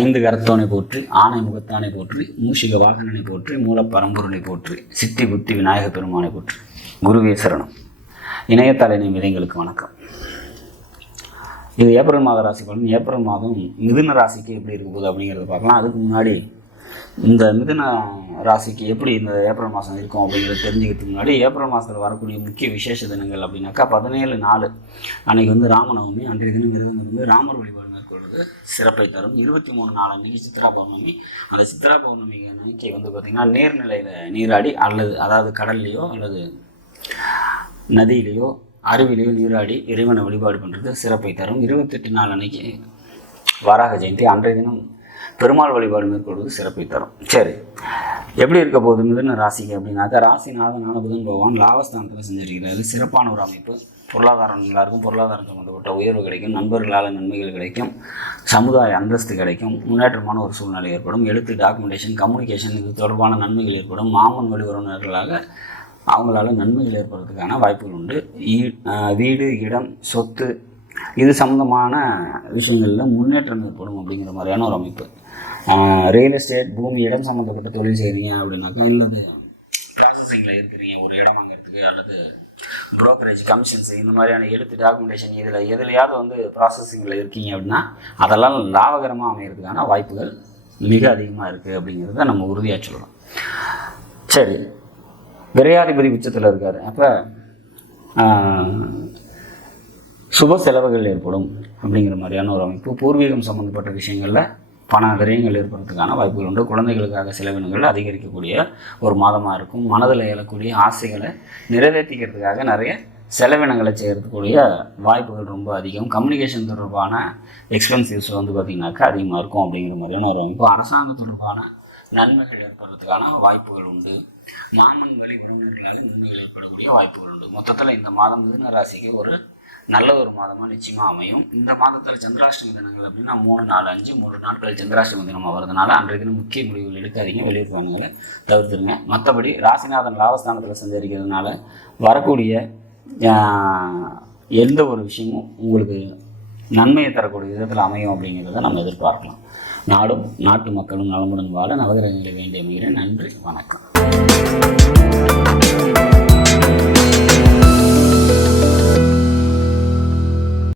ஐந்து கரத்தோனை போற்றி ஆனை முகத்தானை போற்றி மூஷிக வாகனனை போற்றி மூலப்பரம்பொருளை போற்றி சித்தி புத்தி விநாயக பெருமானை போற்றி குருவேசரணம் இணையத்தலைனை விதைங்களுக்கு வணக்கம் இது ஏப்ரல் மாத ராசி பலன் ஏப்ரல் மாதம் மிதுன ராசிக்கு எப்படி இருக்க போகுது அப்படிங்கிறத பார்க்கலாம் அதுக்கு முன்னாடி இந்த மிதுன ராசிக்கு எப்படி இந்த ஏப்ரல் மாதம் இருக்கும் அப்படிங்கிறத தெரிஞ்சுக்கிறதுக்கு முன்னாடி ஏப்ரல் மாதத்தில் வரக்கூடிய முக்கிய விசேஷ தினங்கள் அப்படின்னாக்கா பதினேழு நாலு அன்னைக்கு வந்து ராமநவமி அன்றைய தினம் இருந்து ராமர் வழிபாடு பொழுது சிறப்பை தரும் இருபத்தி மூணு நாள் அன்றைக்கு சித்ரா பௌர்ணமி அந்த சித்ரா பௌர்ணமி அன்னைக்கு வந்து பார்த்திங்கன்னா நீர்நிலையில் நீராடி அல்லது அதாவது கடல்லையோ அல்லது நதியிலேயோ அருவிலேயோ நீராடி இறைவனை வழிபாடு பண்ணுறது சிறப்பை தரும் இருபத்தெட்டு நாள் அன்னைக்கு வராக ஜெயந்தி அன்றைய தினம் பெருமாள் வழிபாடு மேற்கொள்வது சிறப்பை தரும் சரி எப்படி இருக்க போகுது மிதுன ராசிக்கு அப்படின்னா ராசிநாதனான புதன் பகவான் லாபஸ்தானத்தில் செஞ்சிருக்கிறாரு சிறப்பான ஒரு அமைப்பு பொருளாதாரம் எல்லாருக்கும் பொருளாதாரம் சம்மந்தப்பட்ட உயர்வு கிடைக்கும் நண்பர்களால் நன்மைகள் கிடைக்கும் சமுதாய அந்தஸ்து கிடைக்கும் முன்னேற்றமான ஒரு சூழ்நிலை ஏற்படும் எழுத்து டாக்குமெண்டேஷன் கம்யூனிகேஷன் இது தொடர்பான நன்மைகள் ஏற்படும் மாமன் வழி உறவினர்களாக அவங்களால நன்மைகள் ஏற்படுறதுக்கான வாய்ப்புகள் உண்டு வீடு இடம் சொத்து இது சம்மந்தமான விஷயங்களில் முன்னேற்றம் ஏற்படும் அப்படிங்கிற மாதிரியான ஒரு அமைப்பு ரியல் எஸ்டேட் பூமி இடம் சம்மந்தப்பட்ட தொழில் செய்கிறீங்க அப்படின்னாக்கா இல்லை ப்ராசஸிங்கில் இருக்கிறீங்க ஒரு இடம் வாங்குறதுக்கு அல்லது ப்ரோக்கரேஜ் கமிஷன்ஸ் இந்த மாதிரியான எழுத்து டாக்குமெண்டேஷன் இதில் எதுலையாவது வந்து ப்ராசஸிங்கில் இருக்கீங்க அப்படின்னா அதெல்லாம் லாபகரமாக அமையிறதுக்கான வாய்ப்புகள் மிக அதிகமாக இருக்குது அப்படிங்கிறத நம்ம உறுதியாக சொல்கிறோம் சரி விரையாதிபதி உச்சத்தில் இருக்கார் அப்போ சுப செலவுகள் ஏற்படும் அப்படிங்கிற மாதிரியான ஒரு அமைப்பு பூர்வீகம் சம்மந்தப்பட்ட விஷயங்களில் பண விரயங்கள் ஏற்படுறதுக்கான வாய்ப்புகள் உண்டு குழந்தைகளுக்காக செலவினங்கள் அதிகரிக்கக்கூடிய ஒரு மாதமாக இருக்கும் மனதில் எழக்கூடிய ஆசைகளை நிறைவேற்றிக்கிறதுக்காக நிறைய செலவினங்களை செய்கிறதுக்கூடிய வாய்ப்புகள் ரொம்ப அதிகம் கம்யூனிகேஷன் தொடர்பான எக்ஸ்பென்சிவ்ஸ் வந்து பார்த்திங்கனாக்கா அதிகமாக இருக்கும் அப்படிங்கிற மாதிரியான ஒரு அமைப்பு அரசாங்க தொடர்பான நன்மைகள் ஏற்படுறதுக்கான வாய்ப்புகள் உண்டு மாமன் வழி உறவினர்களால் நன்மைகள் ஏற்படக்கூடிய வாய்ப்புகள் உண்டு மொத்தத்தில் இந்த மாதம் மிதுன ராசிக்கு ஒரு நல்ல ஒரு மாதமாக நிச்சயமாக அமையும் இந்த மாதத்தில் சந்திராஷ்டமி தினங்கள் அப்படின்னா மூணு நாலு அஞ்சு மூணு நாட்கள் சந்திராஷ்டமி தினமாக வரதுனால அன்றைய தினம் முக்கிய முடிவுகள் எடுக்காதீங்க வெளியே போனீங்க தவிர்த்துருங்க மற்றபடி ராசிநாதன் லாபஸ்தானத்தில் சஞ்சரிக்கிறதுனால வரக்கூடிய எந்த ஒரு விஷயமும் உங்களுக்கு நன்மையை தரக்கூடிய விதத்தில் அமையும் அப்படிங்கிறத நம்ம எதிர்பார்க்கலாம் நாடும் நாட்டு மக்களும் நலமுடன் வாழ நவகிரகங்களை வேண்டிய மீறி நன்றி வணக்கம்